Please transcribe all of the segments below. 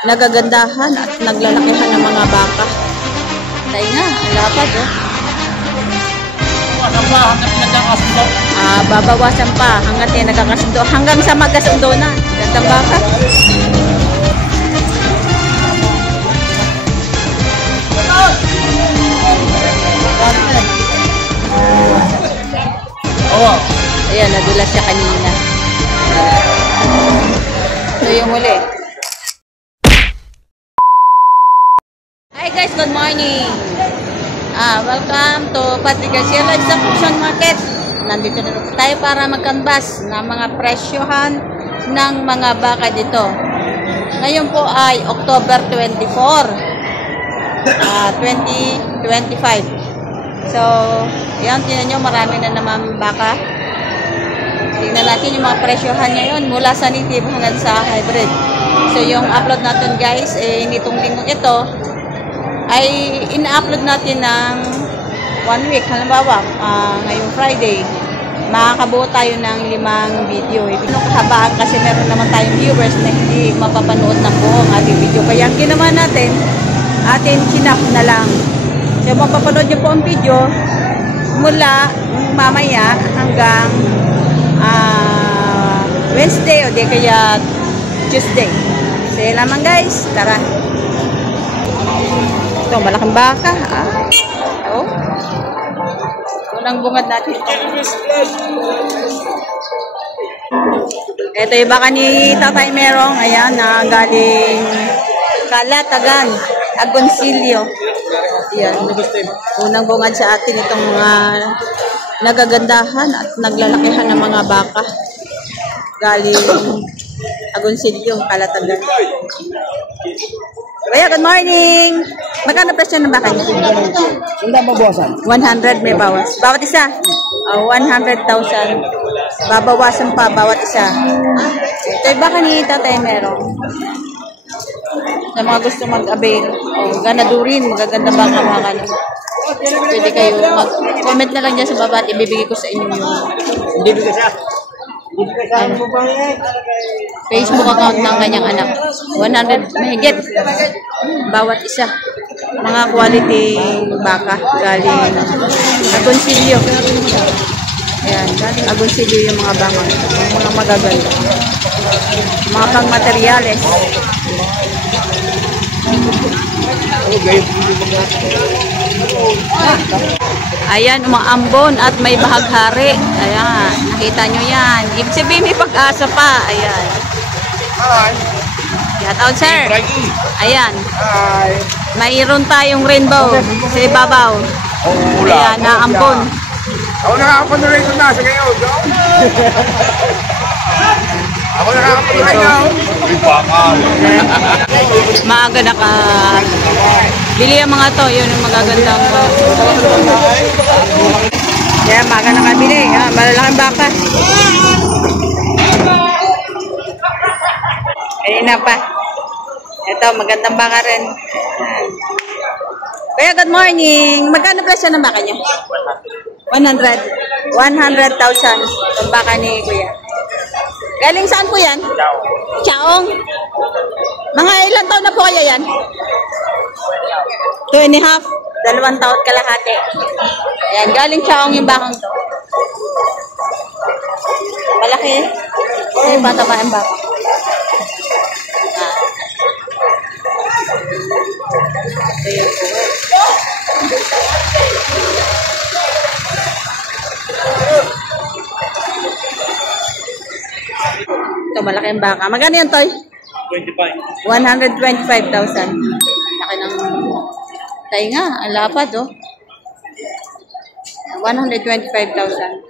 nagagandahan at naglalakihan ng mga baka. Tayo nga, ang lapad oh. Babawasan pa hanggang nagkakasundo. Hanggang sa magkasundo na. Gandang baka. Ayan, nadulas siya kanina. Ito yung huli. Hi guys, good morning. Welcome to Patrick Garcia Livestock Auction Market. Nandito na tayo para mag-canvas ng mga presyohan ng mga baka dito. Ngayon po ay October 24, 2025. So, yan, tingnan nyo, marami na naman baka. Tingnan natin yung mga presyohan ngayon mula sa native hanggang sa hybrid. So, yung upload natin guys, nitong linggo ito, ay ina-upload natin ng 1 week. Halimbawa, ngayong Friday, makakabuo tayo ng 5 video. Itong kahabaan kasi meron naman tayong viewers na hindi mapapanood ng buong ating video. Kaya ang ginawa natin, atin kinap na lang. So, mapapanood nyo po ang video mula mamaya hanggang Wednesday o di kaya Tuesday. Sige lamang guys, tara. Ito, malaking baka. Oh. Unang bungad natin. Ito yung baka ni Tatay Merong. Ayan, galing Calatagan, Agoncillo. Ayan. Unang bungad sa atin itong mga nagagandahan at naglalakihan ng mga baka. Galing Agoncillo, Calatagan. Kuya, good morning! Magkano presyo ng baka niyo? Hindi babawasan. 100 may bawas. Bawat isa? 100,000. Babawasan pa bawat isa. Ito yung baka ni Tatay Merong. Sa mga gusto mag-avail. Ganadurin. Magaganda baka mga kanin. Pwede kayo mag-comment na lang dyan sa baba at ibibigay ko sa inyo yung Bibigay siya. Facebook account ng kanyang anak. 100 mahigit bawat isa. Mga quality baka galing Agoncillo. Ayan, galing Agoncillo yung mga baka. Mga magaganda. Mga pang materyales. Ayan, umaambon at may bahaghari. Ayan, nakita nyo yan. Ibig sabihin may pag-asa pa. Ayan. Shout out, sir. Ayan. Mayroon tayong rainbow sa ibabaw. Ayan, naambon. Ako nakakapon na rin na sa ngayon. Ako nakakapon na rin. Maaga na ka. Bili ang mga to. Yun ang magagandang. Kaya maaga na kabili. Malalaking baka. Kanina pa. Ito, magandang baka rin. Kaya good morning. Magkano presyo ng baka niya? 100. 100,000. Ang baka ni Kuya. Galing saan po yan? Chaong. Mga ilang taon na po kaya yan? 2.5. 2 taon kalahati. Ayan, galing Chaong yung bakang to. Malaki. Ay, patama ang baka. Ito yung ito, malaki ang baka. Magkano yan, Toy? 25. 125,000. Laki ng tayo nga. Ang lapad, oh. 125,000.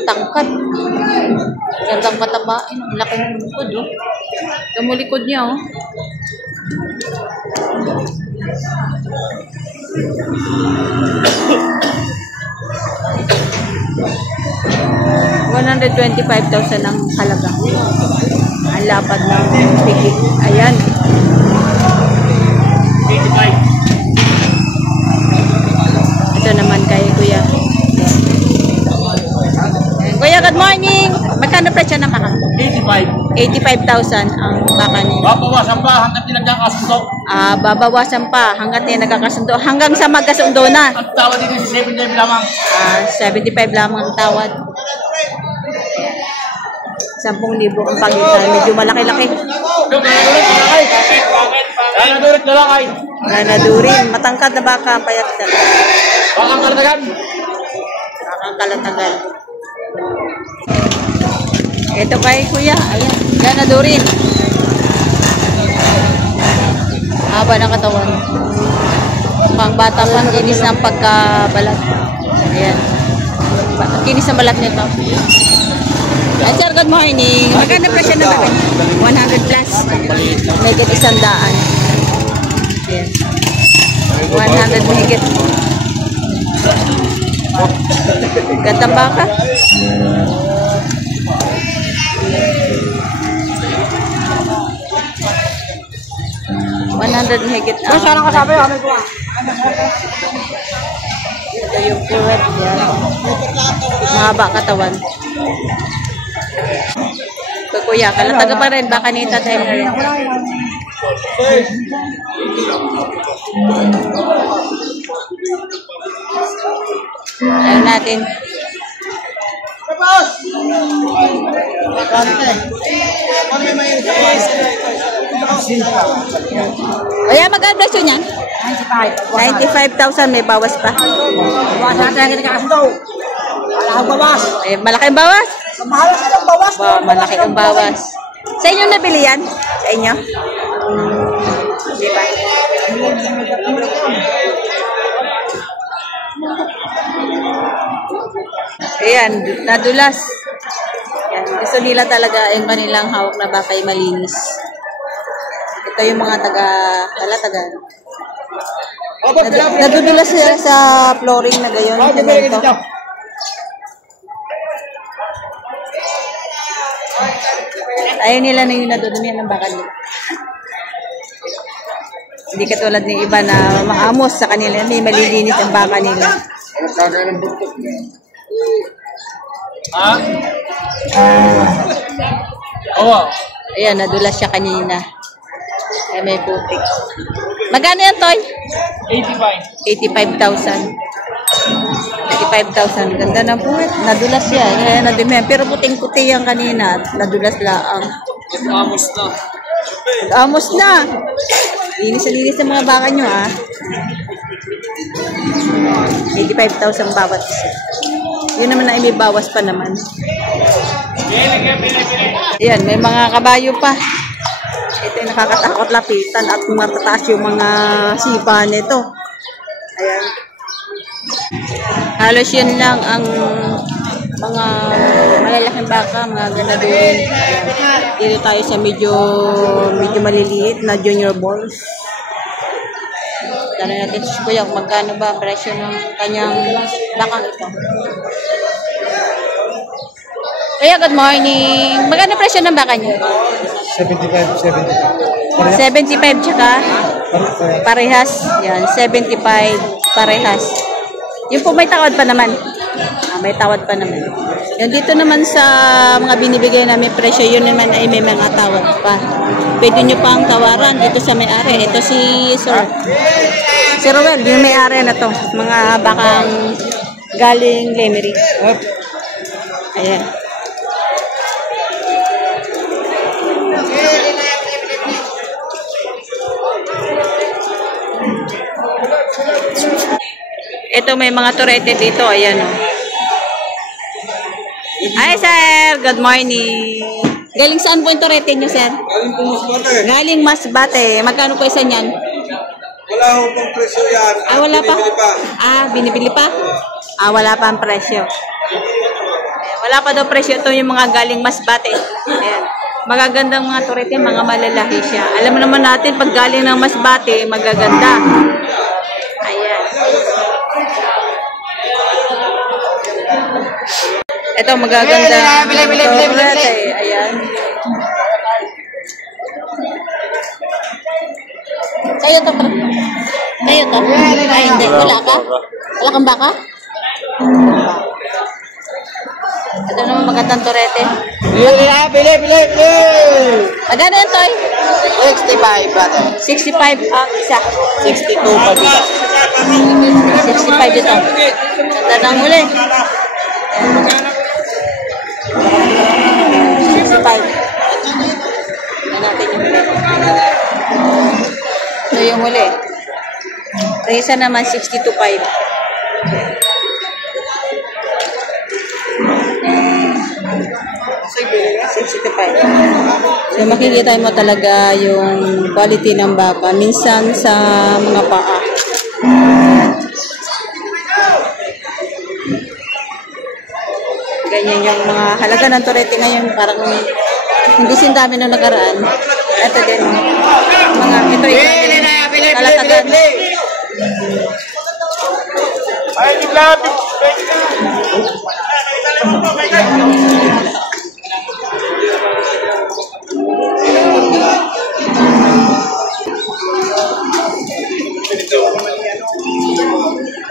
Matangkad. Gandang matabain. Ang laki ng likod, oh. Kamulikod niya, oh. $125,000 ang halaga. Ang lapad ng pigit. Ayan. 85. Ito naman kay Kuya. Kuya, good morning. Magkano presyo ng baka? 85. 85,000 ang baka niya. Babawasan pa hanggang pinagkakasundo. Babawasan pa hanggat nagkakasundo. Hanggang sa magkasundo na. At tawad dito sa 75 lamang. 75 lamang ang tawad. 10,000 ang pagitan. Medyo malaki-laki. Nadurit na lang ay. Nanadurin. Matangkad na baka. Payat ka. Bakang kalatagan. Bakang kalatagan. Ito kay kuya. Ayan. Nanadurin. Haba ng katawan. Pang bata pang kinis ng pagkabalat. Ayan. Kinis ng balat nito. Ay, sir, good morning. Magkano presyo na ba? 100 plus. May get 100. Ayan. 100 higit. Gandang baka. $100 higit. Saan ang kasama yun? Ito yung puwet. Yan. Mahaba katawan. Ito kuya, kalataga pa rin. Baka ni Tatay Mary. Ayan natin. Kaya magkano presyo niyan? 95,000 may bawas pa. Malaki ang bawas? Malaki ang bawas. Sa inyo nabili yan? Sa inyo? Di ba? Ayan, nadulas. Ayan, gusto nila talaga yung kanilang hawak na baka ay malinis. Ito yung mga taga-talatagan. Nadudulas sila sa flooring na gayon. Ito. Ayaw nila na yung nadudumihan ng baka nila. Hindi katulad ng iba na maamos sa kanila. May malilinis ang baka nila. Ha? Oo. Ayan, nadulas siya kanina. Ay, may putik. Magkano yan, Toy? 85,000. 85,000. Ganda ng puwet. Nadulas siya. Ayan, nadumihan. Pero puting-puti yan kanina. Nadulas laang. Amos na. Amos na. Linis ng mga baka nyo, ah. 85,000 bawat isa. Yun naman na may bawas pa naman. Ayan, may mga kabayo pa. Ito yung nakakatakot lapitan at matataas yung mga sipa nito. Ayan. Halos yun lang ang mga malalaking baka, mga ganadurin. Dito tayo sa medyo maliliit na junior balls. Tanong natin si Kuya kung magkano ba ang presyo ng kanyang bakang ito. Kuya, good morning. Magkano presyo ng baka niyo? 75. 75 tsaka parehas. Yan, 75 parehas. Yung po may tawad pa naman. May tawad pa naman. Yung dito naman sa mga binibigay namin presyo, yun naman ay may mga tawad pa. Pwede nyo pang tawaran dito sa may-ari. Ito si Sir. Sir Rowell, yung may-ari na to. Mga bakang galing Lemery. Ayan. Ito may mga turete dito. Ayan o. Hi sir, good morning. Galing saan po yung turete nyo sir? Galing po Masbate. Galing Masbate. Magkano po isa niyan? Wala ho pang presyo yan. Wala pa? Binibili pa. Binibili pa? Wala pa ang presyo. Wala pa daw presyo. Ito yung mga galing Masbate. Ayan. Magagandang mga turete, mga malalaki siya. Alam mo naman natin, pag galing ng Masbate, magaganda. Ayan. Ito, magaganda. Turete. Ayan. Sa'yo to, sa'yo to? Ay, hindi. Wala ka? Wala kang baka? Ito naman magandang torete. Bili na, bili. Magkano yan, Toy? 65, brother. 65 ang isa. 62 pa dito. 65 dito. Ganda ng huli. 65. Tignan natin yung huli. Ito yung huli. Ito isa naman 62.5. So makikita mo talaga yung quality ng baka. Minsan sa mga paa. Ganyan yung mga halaga ng torete ngayon. Parang hindi sindami na nakaraan. Ito din. Ito yung kalatagan.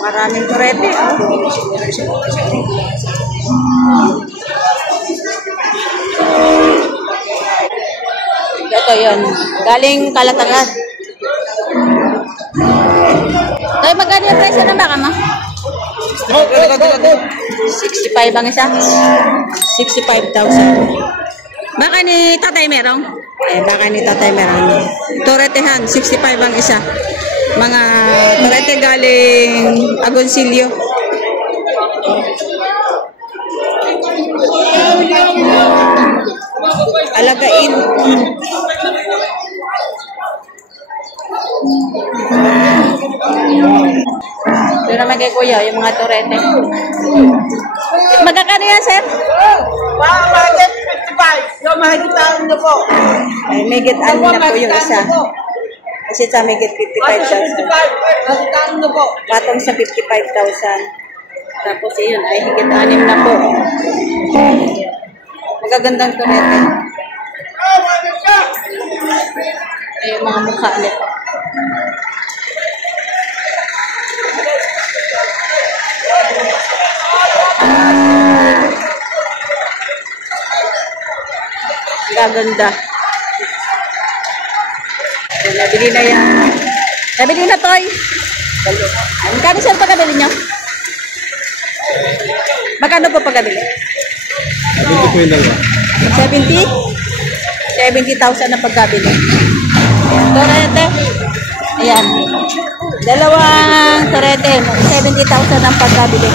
Maraming torete. Ito yun. Galing Kalatagan. Tayo magkano yung presyo ng baka mo? 65 ang isa? 65,000. Baka ni Tatay Merong? Baka ni Tatay Merong. Toretehan, 65 ang isa. Mga torete galing Agoncillo. Alagain. Ito naman kay Kuya, yung mga torete. Magkakano yan, sir? Mahigit 55. Yung mahigit taon na po. Ay, megit ano na po yung isa. Kasi sa megit 55,000. Mahigit taon na po. Patong sa 55,000. Tapos yun, ay higit 6 na po. Magagandang torete. Ay, yung mga mukha nito. Gaganda. Ayan, nabili na yan. Nabili na, Toy. Magkano siya pagkabili nyo? Magkano po pagkabili? 70? 70,000 na pagkabili. Ayan, torete. Ayan. Dalawang torete. 70,000 ang pagkabili.